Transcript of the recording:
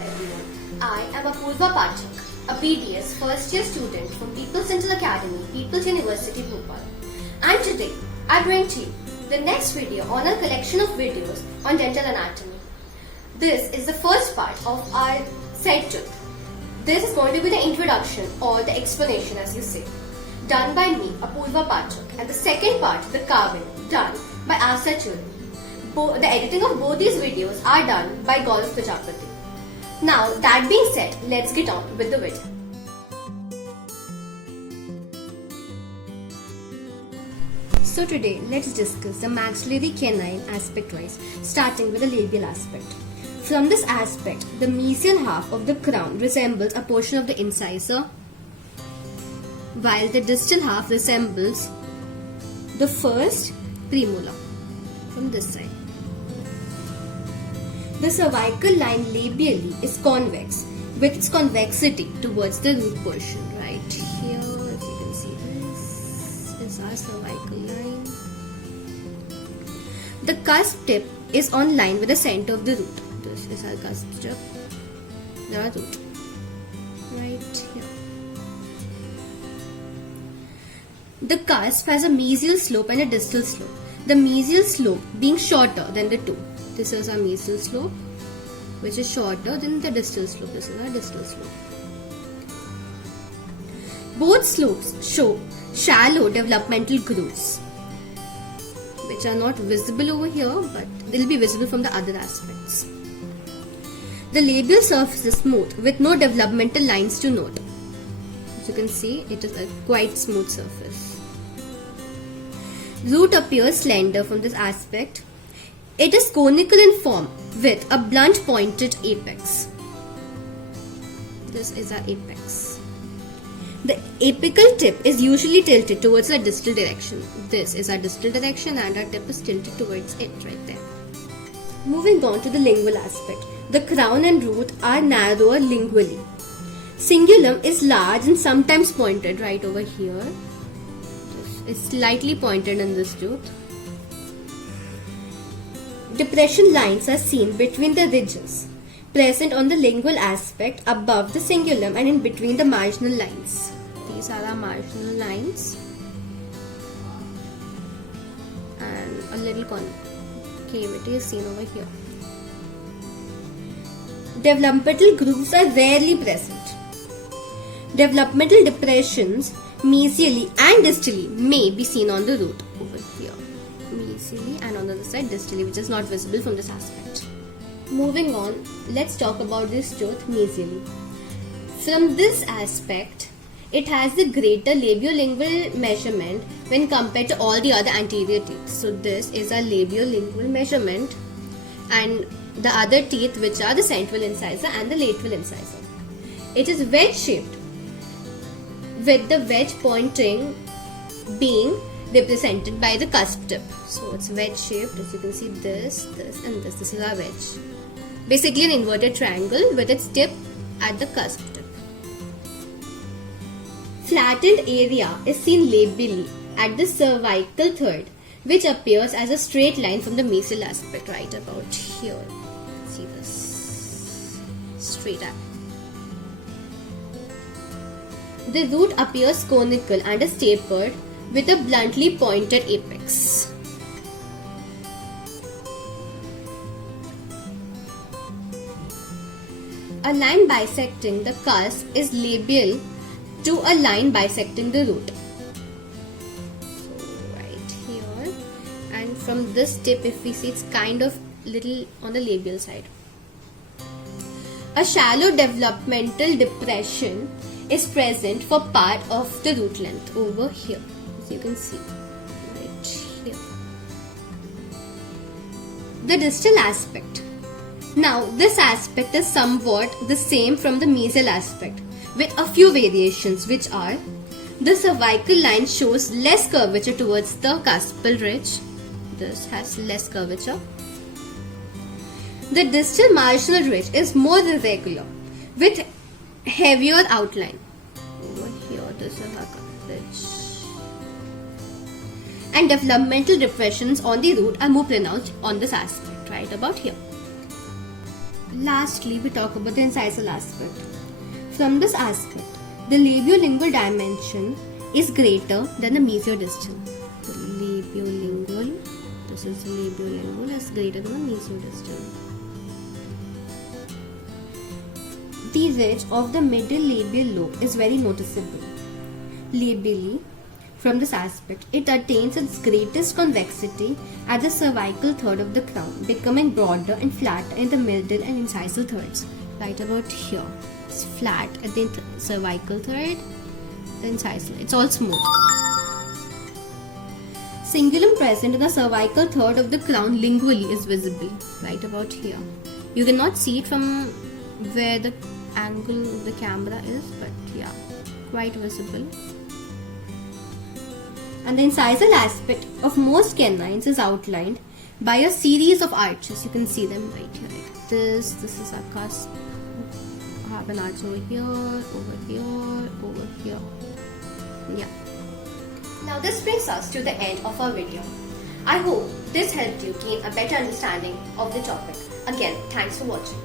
Everyone, I am Apurva Pathak, a BDS first year student from People's Dental Academy, People's University, Bhopal. And today, I bring to you the next video on a collection of videos on dental anatomy. This is the first part of our set tooth. This is going to be the introduction or the explanation, as you say, done by me, Apurva Pathak, and the second part, the carving, done by Asa Churi. The editing of both these videos are done by Gaurav Prajapati. Now, that being said, let's get on with the video. So today, let's discuss the maxillary canine aspect-wise, starting with the labial aspect. From this aspect, the mesial half of the crown resembles a portion of the incisor, while the distal half resembles the first premolar from this side. The cervical line labially is convex, with its convexity towards the root portion. Right here, if you can see, this is our cervical line. The cusp tip is on line with the center of the root. This is our cusp tip, the root. Right here. The cusp has a mesial slope and a distal slope. The mesial slope being shorter than the two. This is our mesial slope, which is shorter than the distal slope. This is our distal slope. Both slopes show shallow developmental grooves, which are not visible over here, but they will be visible from the other aspects. The labial surface is smooth with no developmental lines to note. As you can see, it is a quite smooth surface. Root appears slender from this aspect. It is conical in form with a blunt pointed apex. This is our apex. The apical tip is usually tilted towards the distal direction. This is our distal direction and our tip is tilted towards it right there. Moving on to the lingual aspect. The crown and root are narrower lingually. Cingulum is large and sometimes pointed right over here. It's slightly pointed in this tooth. Depression lines are seen between the ridges present on the lingual aspect above the cingulum and in between the marginal lines. These are our marginal lines, and a little concavity is seen over here. Developmental grooves are rarely present. Developmental depressions mesially and distally may be seen on the root over here. Mesially and on the other side distally, which is not visible from this aspect. Moving on, let's talk about this tooth mesially. From this aspect, it has the greater labiolingual measurement when compared to all the other anterior teeth. So this is a labiolingual measurement, and the other teeth, which are the central incisor and the lateral incisor. It is wedge shaped, with the wedge pointing being represented by the cusp tip. So it's wedge shaped, as you can see, this and this. This is our wedge. Basically an inverted triangle with its tip at the cusp tip. Flattened area is seen labially at the cervical third, which appears as a straight line from the mesial aspect right about here. See this? Straight up. The root appears conical and is tapered with a bluntly pointed apex. A line bisecting the cusp is labial to a line bisecting the root. So right here, and from this tip, if we see, it's kind of little on the labial side. A shallow developmental depression is present for part of the root length over here. As you can see right here. The distal aspect. Now this aspect is somewhat the same from the mesial aspect, with a few variations, which are: the cervical line shows less curvature towards the cuspal ridge. This has less curvature. The distal marginal ridge is more irregular with heavier outline. Over here, this is our ridge. And developmental depressions on the root are more pronounced on this aspect, right about here. Lastly, we talk about the incisal aspect. From this aspect, the labiolingual dimension is greater than the mesiodistal. The labiolingual, this is the labiolingual, is greater than the mesiodistal. The ridge of the middle labial lobe is very noticeable. Labially, from this aspect, it attains its greatest convexity at the cervical third of the crown, becoming broader and flatter in the middle and incisal thirds. Right about here. It's flat at the cervical third, the incisal. It's all smooth. Cingulum present in the cervical third of the crown lingually is visible. Right about here. You cannot see it from where the angle of the camera is, but yeah, quite visible. And the incisal aspect of most canines is outlined by a series of arches. You can see them right here. Like this is a cusp. Have an arch over here, over here, over here. Yeah. Now this brings us to the end of our video. I hope this helped you gain a better understanding of the topic. Again, thanks for watching.